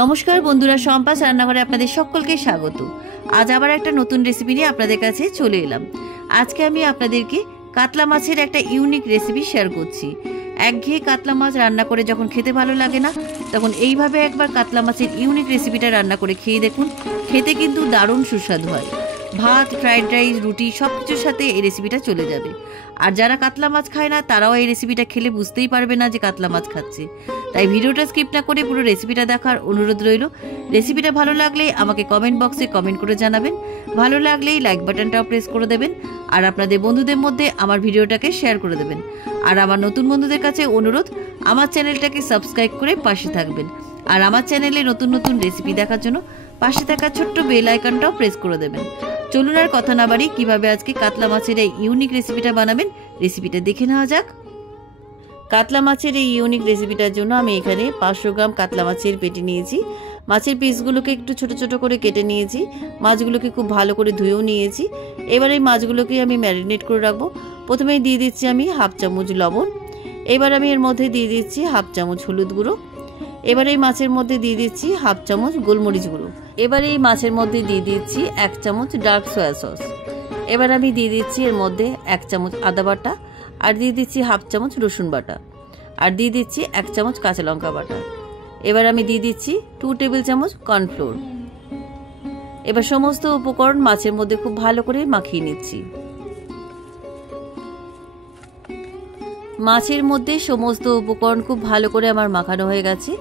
নমস্কার বন্ধুরা, সম্পাস রান্নাঘরে আপনাদের সকলকে স্বাগত। আজ আবার একটা নতুন রেসিপি নিয়ে আপনাদের কাছে চলে এলাম। আজকে আমি আপনাদেরকে কাতলা মাছের একটা ইউনিক রেসিপি শেয়ার করছি। একঘেয়ে কাতলা মাছ রান্না করে যখন খেতে ভালো লাগে না, তখন এইভাবে একবার কাতলা মাছের ইউনিক রেসিপিটা রান্না করে খেয়ে দেখুন। খেতে কিন্তু দারুণ সুস্বাদু হয়। ভাত, ফ্রাইড রাইস, রুটি সব কিছুর সাথে এই রেসিপিটা চলে যাবে। আর যারা কাতলা মাছ খায় না, তারাও এই রেসিপিটা খেলে বুঝতেই পারবে না যে কাতলা মাছ খাচ্ছে। তাই ভিডিওটা স্কিপ না করে পুরো রেসিপিটা দেখার অনুরোধ রইল। রেসিপিটা ভালো লাগলে আমাকে কমেন্ট বক্সে কমেন্ট করে জানাবেন। ভালো লাগলেই লাইক বাটনটাও প্রেস করে দেবেন। আর আপনাদের বন্ধুদের মধ্যে আমার ভিডিওটাকে শেয়ার করে দেবেন। আর আমার নতুন বন্ধুদের কাছে অনুরোধ, আমার চ্যানেলটাকে সাবস্ক্রাইব করে পাশে থাকবেন। আর আমার চ্যানেলে নতুন নতুন রেসিপি দেখার জন্য পাশে থাকা ছোট্ট বেল আইকনটাও প্রেস করে দেবেন। চলুন আর কথা না বাড়ি, কিভাবে আজকে কাতলা মাছের এই ইউনিক রেসিপিটা বানাবেন রেসিপিটা দেখে নেওয়া যাক। কাতলা মাছের এই ইউনিক রেসিপিটার জন্য আমি এখানে 500 গ্রাম কাতলা মাছের পেটি নিয়েছি। মাছের পিসগুলোকে একটু ছোট ছোট করে কেটে নিয়েছি। মাছগুলোকে খুব ভালো করে ধুয়েও নিয়েছি। এবার এই মাছগুলোকে আমি ম্যারিনেট করে রাখবো। প্রথমেই দিয়ে দিচ্ছি আমি হাফ চামচ লবণ। এবার আমি এর মধ্যে দিয়ে দিচ্ছি হাফ চামচ হলুদ গুঁড়ো। এবার এই মাছের মধ্যে দিয়ে দিচ্ছি হাফ চামচ গোলমরিচ গুঁড়ো। এবার এই মাছের মধ্যে দিয়ে দিচ্ছি 1 চামচ ডার্ক সয়া সস। এবার আমি দিয়ে দিচ্ছি এর মধ্যে 1 চামচ আদা বাটা, আর দিয়ে দিচ্ছি হাফ চামচ রসুন বাটা, আর দিয়ে দিচ্ছি 1 চামচ কাঁচা লঙ্কা বাটা। এবার আমি দিয়ে দিচ্ছি 2 টেবিল চামচ কর্নফ্লোর। এবার সমস্ত উপকরণ মাছের মধ্যে খুব ভালো করে মাখিয়ে নিচ্ছি। মাছের মধ্যে সমস্ত উপকরণ খুব ভালো করে আমার মাখানো হয়ে গেছে।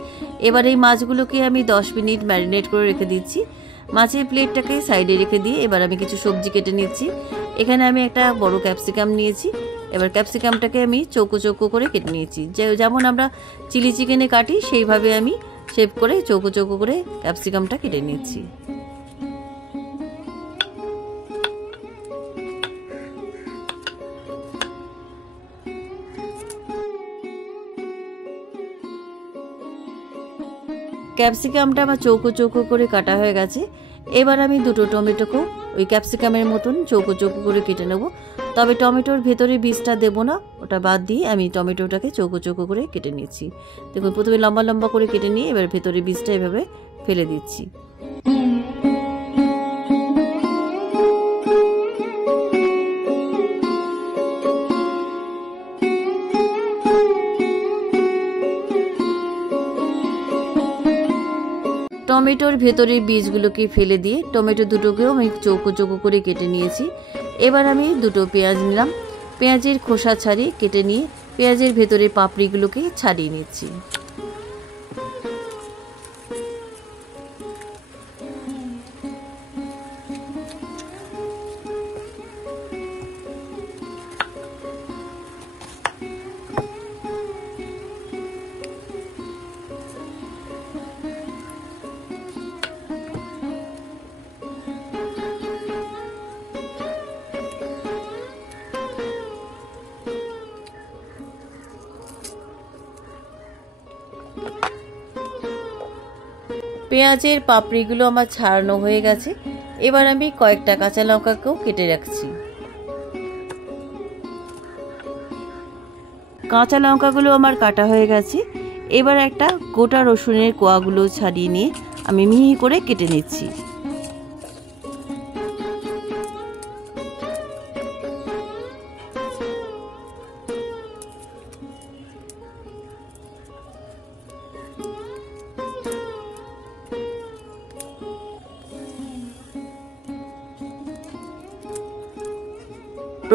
এবার এই মাছগুলোকে আমি 10 মিনিট ম্যারিনেট করে রেখে দিচ্ছি। মাছের প্লেটটাকে সাইডে রেখে দিয়ে এবার আমি কিছু সবজি কেটে নিচ্ছি। এখানে আমি একটা বড় ক্যাপসিকাম নিয়েছি। এবার ক্যাপসিকামটাকে আমি চৌকো চৌকো করে কেটে নিয়েছি। যেমন আমরা চিলি চিকেনে কাটি, সেইভাবে আমি শেপ করে চৌকো চৌকো করে ক্যাপসিকামটা কেটে নিচ্ছি। ক্যাপসিকামটা আমার চৌকো চৌকো করে কাটা হয়ে গেছে। এবার আমি 2টো টমেটোকেও ওই ক্যাপসিকামের মতন চৌকো চৌকো করে কেটে নেব। তবে টমেটোর ভেতরে বীজটা দেবো না, ওটা বাদ দিয়ে আমি টমেটোটাকে চৌকো চৌকো করে কেটে নিচ্ছি। দেখুন, প্রথমে লম্বা লম্বা করে কেটে নিয়ে এবার ভেতরে বীজটা এভাবে ফেলে দিচ্ছি। টমেটোর ভেতরের বীজগুলোকে ফেলে দিয়ে টমেটো দুটোকেও আমি চৌকো চৌকো করে কেটে নিয়েছি। এবার আমি 2টো পেঁয়াজ নিলাম। পেঁয়াজের খোসা ছাড়িয়ে কেটে নিয়ে পেঁয়াজের ভেতরের পাপড়িগুলোকে ছাড়িয়ে নিচ্ছি। পেঁয়াজের পাপড়িগুলো আমার ছাড়ানো হয়ে গেছে। এবার আমি কয়েকটা কাঁচা লঙ্কাকেও কেটে রাখছি। কাঁচা লঙ্কাগুলো আমার কাটা হয়ে গেছে। এবার একটা গোটা রসুনের কোয়াগুলো ছাড়িয়ে নিয়ে আমি মিহি করে কেটে নিচ্ছি।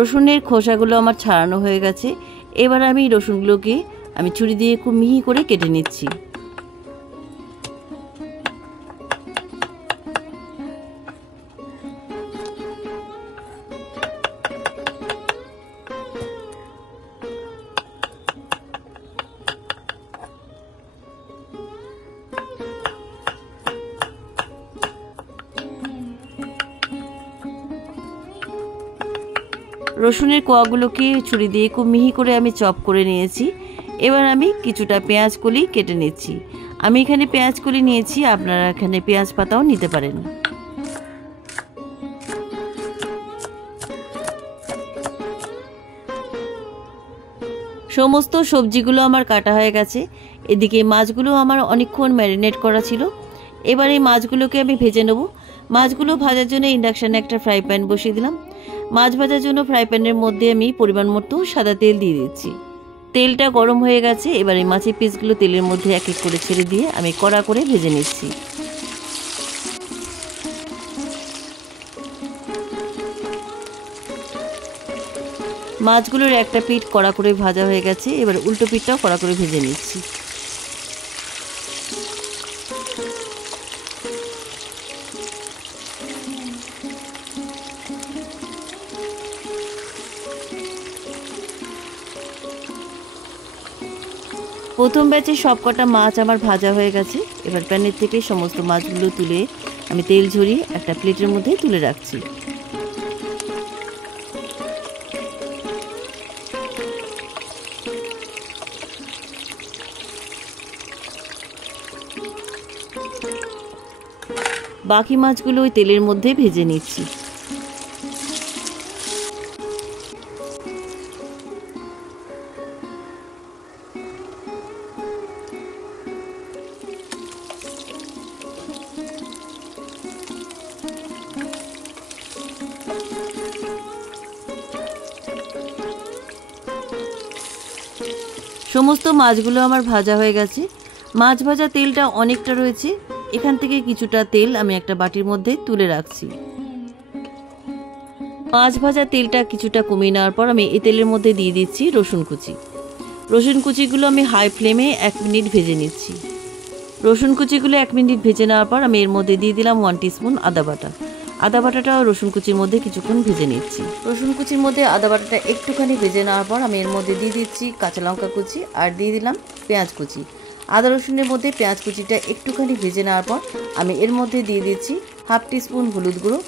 রসুনের খোসাগুলো আমার ছাড়ানো হয়ে গেছে। এবার আমি রসুনগুলোকে আমি ছুরি দিয়ে খুব মিহি করে কেটে নিচ্ছি। রসুনের কোয়াগুলোকে ছুরি দিয়ে খুব মিহি করে আমি চপ করে নিয়েছি। এবার আমি কিছুটা পেঁয়াজ কলি কেটে নিচ্ছি। আমি এখানে পেঁয়াজ কলি নিয়েছি, আপনারা এখানে পেঁয়াজ পাতাও নিতে পারেন। সমস্ত সবজিগুলো আমার কাটা হয়ে গেছে। এদিকে মাছগুলো আমার অনেকক্ষণ ম্যারিনেট করা ছিল। এবার এই মাছগুলোকে আমি ভেজে নেব। মাছগুলো ভাজার জন্য ইন্ডাকশানে একটা ফ্রাই প্যান বসিয়ে দিলাম। মাছ ভাজার জন্য ফ্রাই প্যানের মধ্যে আমি পরিমাণ মতো সাদা তেল দিয়ে দিচ্ছি। তেলটা গরম হয়ে গেছে। এবার এই মাছের পিসগুলো তেলের মধ্যে এক এক করে ছেড়ে দিয়ে আমি কড়া করে ভেজে নিচ্ছি। মাছগুলোর একটা পিঠ কড়া করে ভাজা হয়ে গেছে। এবার উল্টো পিঠটাও কড়া করে ভেজে নিচ্ছি। প্রথম ব্যাচে সবকটা মাছ আমার ভাজা হয়ে গেছে। এবার প্যানের থেকে সমস্ত মাছগুলো তুলে আমি তেল ঝরিয়ে একটা প্লেটের মধ্যে তুলে রাখছি। বাকি মাছগুলো ওই তেলের মধ্যে ভেজে নিচ্ছি। সমস্ত মাছগুলো আমার ভাজা হয়ে গেছে। মাছ ভাজা তেলটা অনেকটা রয়েছে, এখান থেকে কিছুটা তেল আমি একটা বাটির মধ্যে তুলে রাখছি। মাছ ভাজা তেলটা কিছুটা কমিয়ে নেওয়ার পর আমি এই তেলের মধ্যে দিয়ে দিচ্ছি রসুন কুচি। রসুন কুচিগুলো আমি হাই ফ্লেমে 1 মিনিট ভেজে নিচ্ছি। রসুন কুচিগুলো 1 মিনিট ভেজে নেওয়ার পর আমি এর মধ্যে দিয়ে দিলাম 1 টিস্পুন আদা বাটা। আদা বাটাটাও রসুন কুচির মধ্যে কিছুক্ষণ ভেজে নিচ্ছি। রসুন কুচির মধ্যে আদা বাটাটা একটুখানি ভেজে নেওয়ার পর আমি এর মধ্যে দিয়ে দিচ্ছি কাঁচা লঙ্কা কুচি আর দিয়ে দিলাম পেঁয়াজ কুচি। আদা রসুনের মধ্যে পেঁয়াজ কুচিটা একটুখানি ভেজে নেওয়ার পর আমি এর মধ্যে দিয়ে দিচ্ছি 1/2 টিস্পুন হলুদ গুঁড়ো।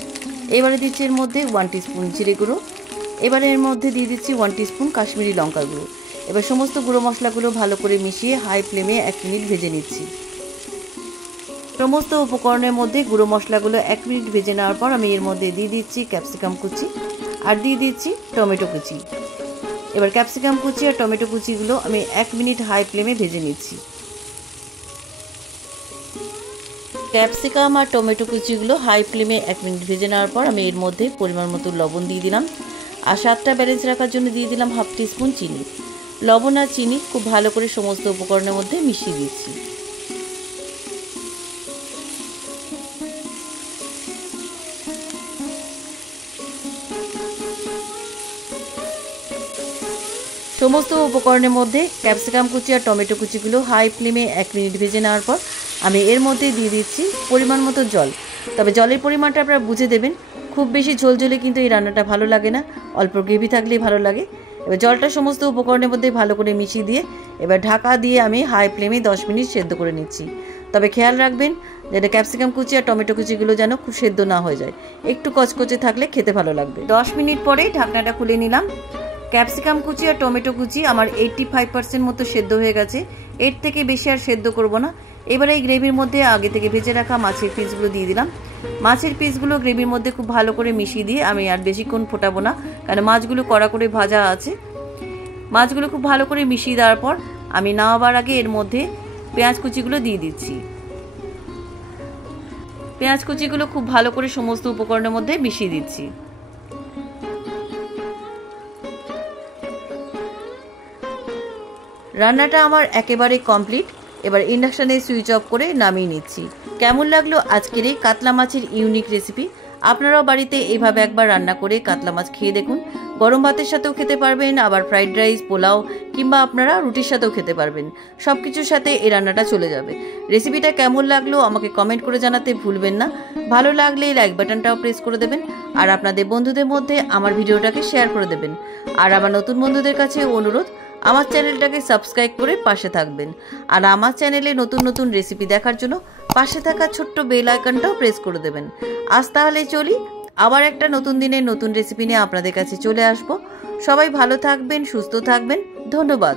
এবারে দিচ্ছি এর মধ্যে 1 টিস্পুন জিরে গুঁড়ো। এবারে এর মধ্যে দিয়ে দিচ্ছি 1 টিস্পুন কাশ্মীরি লঙ্কা গুঁড়ো। এবার সমস্ত গুঁড়ো মশলাগুলো ভালো করে মিশিয়ে হাই ফ্লেমে 1 মিনিট ভেজে নিচ্ছি। সমস্ত উপকরণের মধ্যে গুঁড়ো মশলাগুলো 1 মিনিট ভেজে নেওয়ার পর আমি এর মধ্যে দিয়ে দিচ্ছি ক্যাপসিকাম কুচি আর দিয়ে দিচ্ছি টমেটো কুচি। এবার ক্যাপসিকাম কুচি আর টমেটো কুচিগুলো আমি 1 মিনিট হাই ফ্লেমে ভেজে নিচ্ছি। ক্যাপসিকাম আর টমেটো কুচিগুলো হাই ফ্লেমে 1 মিনিট ভেজে নেওয়ার পর আমি এর মধ্যে পরিমাণ মতো লবণ দিয়ে দিলাম আর স্বাদটা ব্যালেন্স রাখার জন্য দিয়ে দিলাম 1/2 টিস্পুন চিনি। লবণ আর চিনি খুব ভালো করে সমস্ত উপকরণের মধ্যে মিশিয়ে দিচ্ছি। সমস্ত উপকরণের মধ্যে ক্যাপসিকাম কুচি আর টমেটো কুচিগুলো হাই ফ্লেমে 1 মিনিট ভেজে নেওয়ার পর আমি এর মধ্যে দিয়ে দিচ্ছি পরিমাণ মতো জল। তবে জলের পরিমাণটা আপনারা বুঝে দেবেন, খুব বেশি ঝোলঝোলে কিন্তু এই রান্নাটা ভালো লাগে না, অল্প গ্রেভি থাকলেই ভালো লাগে। এবার জলটা সমস্ত উপকরণের মধ্যে ভালো করে মিশিয়ে দিয়ে এবার ঢাকা দিয়ে আমি হাই ফ্লেমে 10 মিনিট সেদ্ধ করে নিচ্ছি। তবে খেয়াল রাখবেন যেটা ক্যাপসিকাম কুচি আর টমেটো কুচিগুলো যেন খুব সেদ্ধ না হয়ে যায়, একটু কচকচে থাকলে খেতে ভালো লাগবে। 10 মিনিট পরে ঢাকনাটা খুলে নিলাম। ক্যাপসিকাম কুচি আর টমেটো কুচি আমার 85% মতো সেদ্ধ হয়ে গেছে, এর থেকে বেশি আর সেদ্ধ করব না। এবারে এই গ্রেভির মধ্যে আগে থেকে ভেজে রাখা মাছের পিসগুলো দিয়ে দিলাম। মাছের পিসগুলো গ্রেভির মধ্যে খুব ভালো করে মিশিয়ে দিয়ে আমি আর বেশিক্ষণ ফোটাবো না, কারণ মাছগুলো কড়া করে ভাজা আছে। মাছগুলো খুব ভালো করে মিশিয়ে দেওয়ার পর আমি নামাবার আগে এর মধ্যে পেঁয়াজ কুচিগুলো দিয়ে দিচ্ছি। পেঁয়াজ কুচিগুলো খুব ভালো করে সমস্ত উপকরণের মধ্যে মিশিয়ে দিচ্ছি। রান্নাটা আমার একেবারে কমপ্লিট। এবার ইন্ডাকশানে সুইচ অফ করে নামিয়ে নিচ্ছি। কেমন লাগলো আজকের এই কাতলা মাছের ইউনিক রেসিপি? আপনারাও বাড়িতে এইভাবে একবার রান্না করে কাতলা মাছ খেয়ে দেখুন। গরম ভাতের সাথেও খেতে পারবেন, আবার ফ্রাইড রাইস, পোলাও কিংবা আপনারা রুটির সাথেও খেতে পারবেন। সব কিছুর সাথে এই রান্নাটা চলে যাবে। রেসিপিটা কেমন লাগলো আমাকে কমেন্ট করে জানাতে ভুলবেন না। ভালো লাগলে লাইক বাটনটাও প্রেস করে দেবেন আর আপনাদের বন্ধুদের মধ্যে আমার ভিডিওটাকে শেয়ার করে দেবেন। আর আমার নতুন বন্ধুদের কাছে অনুরোধ, আমার চ্যানেলটাকে সাবস্ক্রাইব করে পাশে থাকবেন। আর আমার চ্যানেলে নতুন নতুন রেসিপি দেখার জন্য পাশে থাকা ছোট্ট বেল আইকনটাও প্রেস করে দেবেন। আজ তাহলে চলি, আবার একটা নতুন দিনের নতুন রেসিপি নিয়ে আপনাদের কাছে চলে আসব। সবাই ভালো থাকবেন, সুস্থ থাকবেন। ধন্যবাদ।